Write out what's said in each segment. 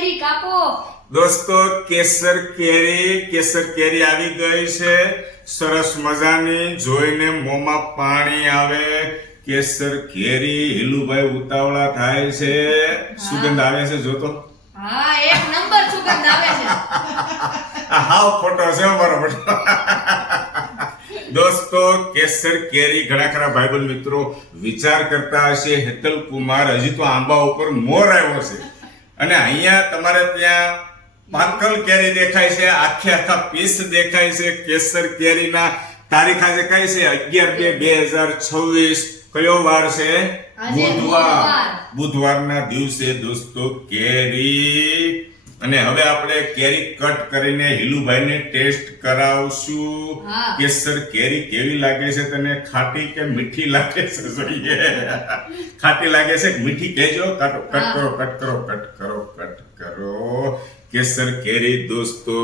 કેરી કાપો. દોસ્તો કેસર કેરી કેસર કેરી આવી ગઈ છે. સરસ મજાની જોઈને મોમાં પાણી આવે. કેસર કેરી હિલુભાઈ ઉતાવળા થાય છે. સુગંધ આવે છે જોતો? હા એક નંબર સુગંધ આવે છે. હાવ ખોટો છે અમારો ફોટો દોસ્તો કેસર કેરી ઘણા ખરા ભાઈબંધ મિત્રો વિચાર કરતા હશે. હેતલ કુમાર હજી તો આંબા ઉપર મોર આવ્યો છે. અને અહીંયા તમારે ત્યાં પાકલ કેરી દેખાય છે આખે આખા પીસ દેખાય છે કેસર કેરીના તારીખ આજે કઈ છે? અગિયાર બે બે હજાર છવ્વીસ. કયો વાર છે? બુધવાર. બુધવાર. બુધવારના દિવસે દોસ્તો કેરી અને હવે આપણે કેરી કટ કરીને હિલુભાઈને ટેસ્ટ કરાવશું. કે કેસર કેરી કેવી લાગે છે તને? ખાટી કે મીઠી લાગે છે જોઈએ ખાટી લાગે છે? મીઠી કહેજો. કટ કટ કરો કટ કરો કટ કરો કટ કરો. કેસર કેરી દોસ્તો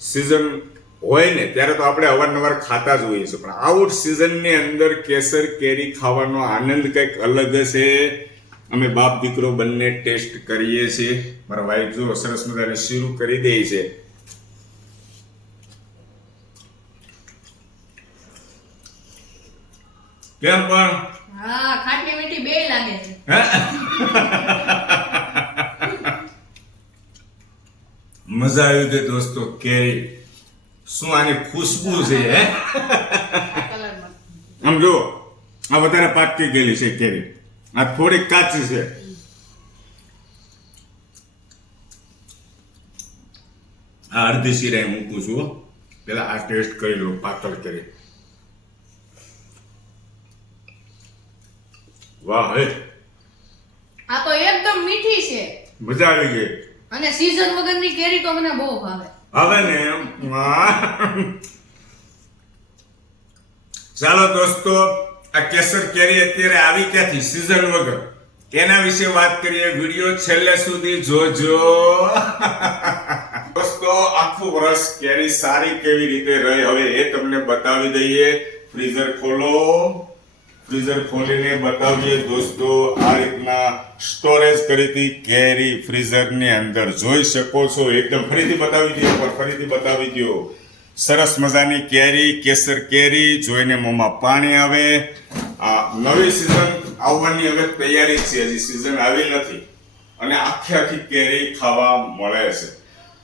સિઝન હોય ને ત્યારે તો આપણે અવારનવાર ખાતા જ હોઈએ છીએ. પણ આઉટ સિઝનની અંદર કેસર કેરી ખાવાનો આનંદ કંઈક અલગ છે? અમે બાપ દીકરો બંને ટેસ્ટ કરીએ છીએ. મારા વાઈફ જો સરસ મજાને શરૂ કરી દે છે. કેમ પણ? હા ખાટી મીઠી બે લાગે છે. મજા આવી ગઈ દોસ્તો કેરી. શું આની ખુશ્બુ છે હે? આમ જો આ વધારે પાકી ગયેલી છે કેરી. આ થોડીક કાચી છે આ અડધી સિરાય મૂકું છું પેલા આ ટેસ્ટ કરી લો પાતળ કરી વાહ હે આ તો એકદમ મીઠી છે. મજા આવી ગઈ. અને સીઝન વગરની કેરી તો મને બહુ ભાવે. હવે ને. ચાલો દોસ્તો આ કેસર કેરી અત્યારે આવી ક્યાંથી? સિઝન વગર. એના વિશે વાત કરીએ. વીડિયો છેલ્લે સુધી જોજો. દોસ્તો, આખું વર્ષ કેરી સારી કેવી રીતે રહે? હવે એ તમને બતાવી દઈએ. ફ્રીઝર ખોલો. ફ્રીઝર ખોલીને બતાવીએ દોસ્તો, આ રીતના સ્ટોરેજ કરી હતી કેરી ફ્રીઝરની અંદર. જોઈ શકો છો. એકદમ ફરીથી બતાવી દઈએ. ફરીથી બતાવી દો સરસ મજાની કેરી કેસર કેરી જોઈને મોંમાં પાણી આવે. આ નવી સિઝન આવવાની હવે તૈયારી છે હજી. સિઝન આવી નથી. અને આખી આખી કેરી ખાવા મળે છે.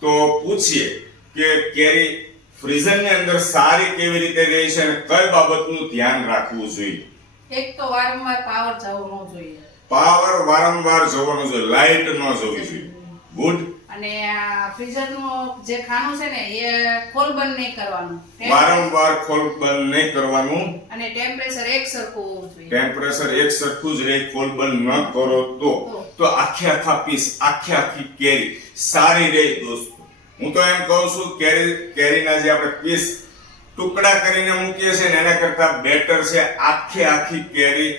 તો પૂછીએ કે કેરી ફ્રીઝરની અંદર સારી કેવી રીતે રહે છે અને કઈ બાબતનું ધ્યાન રાખવું જોઈએ? એક તો વારંવાર પાવર જવો ન જોઈએ. પાવર વારંવાર જોવાનો જોઈએ. લાઇટ ન જોવી જોઈએ. ગુડ અને આ ફ્રીઝરનું જે ખાનું છે ને એ ખોલ બંધ નહીં કરવાનું. વારંવાર ખોલ બંધ નહીં કરવાનું. અને ટેમ્પરેચર એક સરખું હોવું જોઈએ. ટેમ્પરેચર એક સરખું જ રહે ખોલ બંધ ન કરો તો. તો. આખે આખા પીસ આખે આખી કેરી. સારી રહે દોસ્તો. હું તો એમ કહું છું કેરી કેરીના જે આપણે પીસ ટુકડા કરીને મૂકીએ છીએ ને એના કરતા બેટર છે આખે આખી કેરી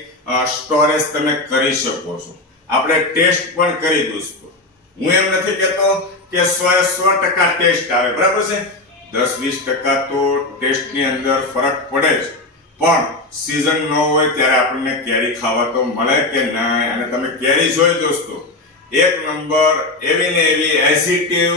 સ્ટોરેજ તમે કરી શકો છો. આપણે ટેસ્ટ પણ કરી દોસ્તો. હું એમ નથી કહેતો કે સો સો ટકા ટેસ્ટ આવે. બરાબર છે? દસ વીસ ટકા તો ટેસ્ટની અંદર ફરક પડે જ. પણ સિઝન ન હોય ત્યારે આપણને કેરી ખાવા તો મળે કે નહીં અને તમે કેરી જોઈ દોસ્તો, એક નંબર એવી ને એવી એસિટિવ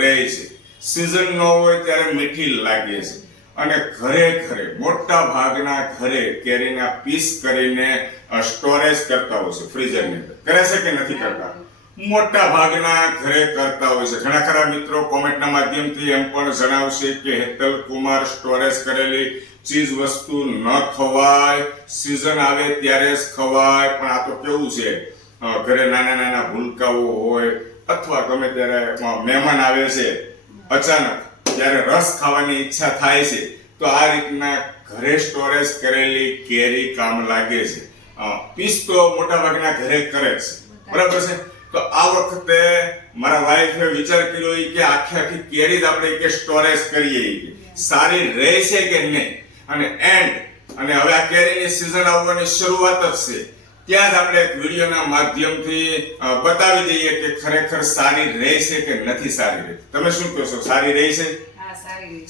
રહે છે. સિઝન ન હોય ત્યારે મીઠી લાગે છે. અને ઘરે ઘરે, મોટા ભાગના ઘરે કેરીના પીસ કરીને સ્ટોરેજ કરતા હોય છે ફ્રીઝરની અંદર. કરે છે કે નથી કરતા? મોટા ભાગના ઘરે કરતા હોય છે. ઘણા ખરા મિત્રો કોમેન્ટના માધ્યમથી એમ પણ જણાવશે કે હેતલ કુમાર સ્ટોરેજ કરેલી ચીજ વસ્તુ ન ખવાય, સિઝન આવે ત્યારે જ ખવાય. પણ આ તો કેવું છે? ઘરે નાના નાના ભૂલકાઓ હોય અથવા ગમે ત્યારે મહેમાન આવે છે અચાનક જ્યારે રસ ખાવાની ઈચ્છા થાય છે, તો આ રીતના ઘરે સ્ટોરેજ કરેલી કેરી કામ લાગે છે. પીસ તો મોટા ભાગના ઘરે કરે છે. બરાબર છે? તો આ વખતે મારા વાઈફે વિચાર કર્યો કે આખી આખી કેરી જ આપણે કે સ્ટોરેજ કરીએ સારી રહેશે કે નહીં? અને એન્ડ અને હવે આ કેરીની સિઝન આવવાની શરૂઆત જ છે. ત્યાં જ આપણે એક વિડીયોના માધ્યમથી બતાવી દઈએ કે ખરેખર સારી રહેશે કે નથી સારી રહે તમે શું કહો છો સારી રહેશે.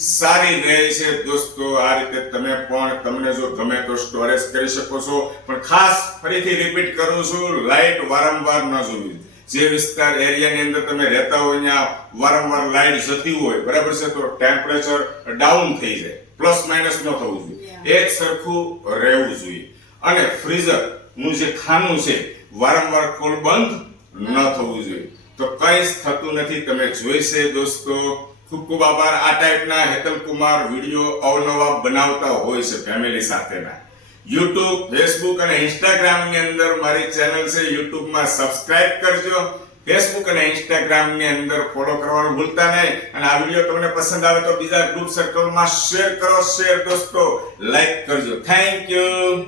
સારી રહે છે દોસ્તો આ રીતે તમે પણ તમને જો ગમે તો સ્ટોરેજ કરી શકો છો. પણ ખાસ ફરીથી રિપીટ કરું છું લાઈટ વારંવાર ન જોવી જે વિસ્તાર એરિયાની અંદર તમે રહેતા હોય ત્યાં વારંવાર લાઈટ જતી હોય બરાબર છે તો ટેમ્પરેચર ડાઉન થઈ જાય. પ્લસ માઇનસ ન થવું જોઈએ. એક સરખું રહેવું જોઈએ. અને ફ્રીઝરનું જે ખાનું છે વારંવાર ખોલ બંધ ન થવું જોઈએ. તો કઈ જ થતું નથી. તમે જોઈશે દોસ્તો. ખૂબ ખૂબ આભાર. આ ટાઈપના હેતલ કુમાર વીડિયો અવનવા બનાવતા હોય છે ફેમિલી સાથેના. યુટ્યુબ ફેસબુક અને ઇન્સ્ટાગ્રામની અંદર મારી ચેનલ છે. યુટ્યુબમાં સબસ્ક્રાઇબ કરજો. ફેસબુક અને ઇન્સ્ટાગ્રામની અંદર ફોલો કરવાનું ભૂલતા નહીં. અને આ વીડિયો તમને પસંદ આવે તો બીજા ગ્રુપ સર્કલમાં શેર કરો. શેર દોસ્તો લાઈક કરજો. Thank you